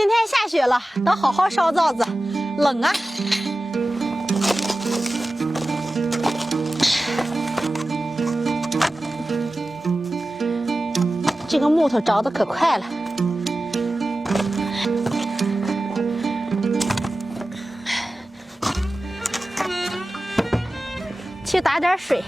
今天下雪了，得好好烧灶子，冷啊！这个木头着的可快了。去打点水。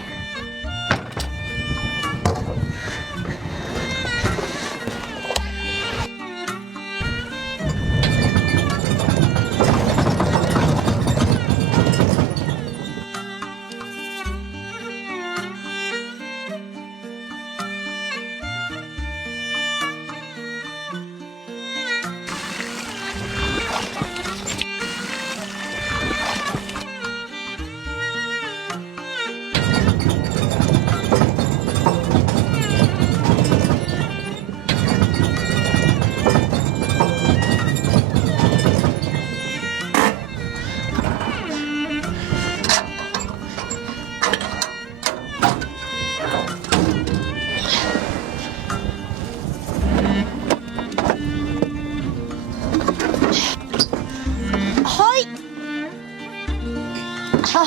好，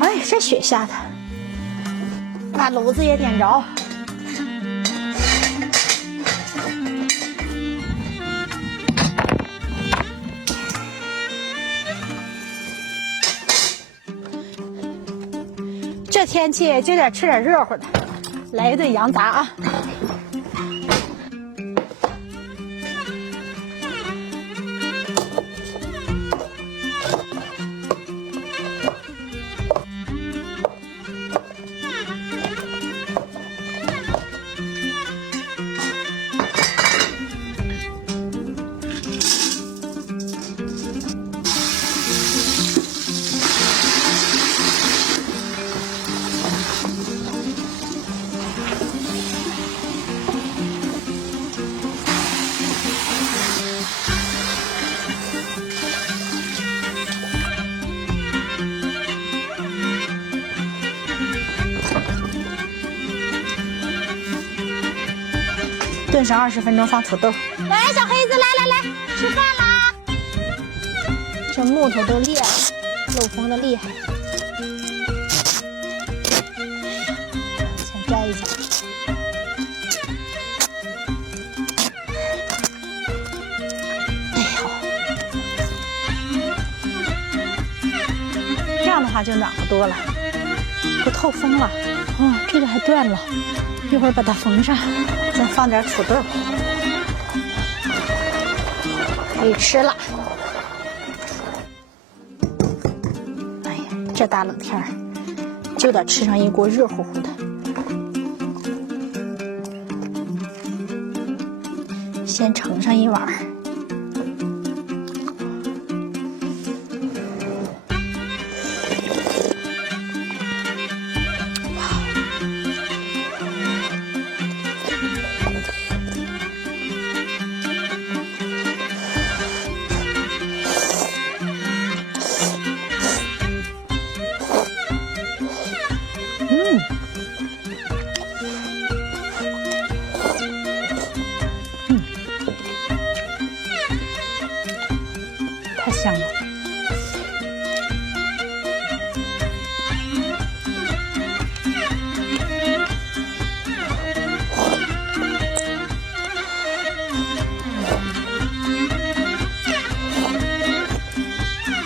哎，这雪下的，把炉子也点着。这天气就得吃点热乎的，来一顿羊杂啊！炖上20分钟，放土豆。来，小黑子，来，吃饭啦！这木头都裂了，漏风的厉害。先摘一下。哎呦，这样的话就暖和多了，不透风了。哦，这个还断了，一会儿把它缝上。再放点土豆，可以吃了。哎呀，这大冷天儿，就得吃上一锅热乎乎的。先盛上一碗。太香了。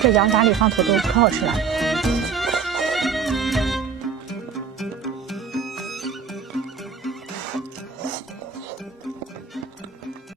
这羊杂里放土豆可好吃了。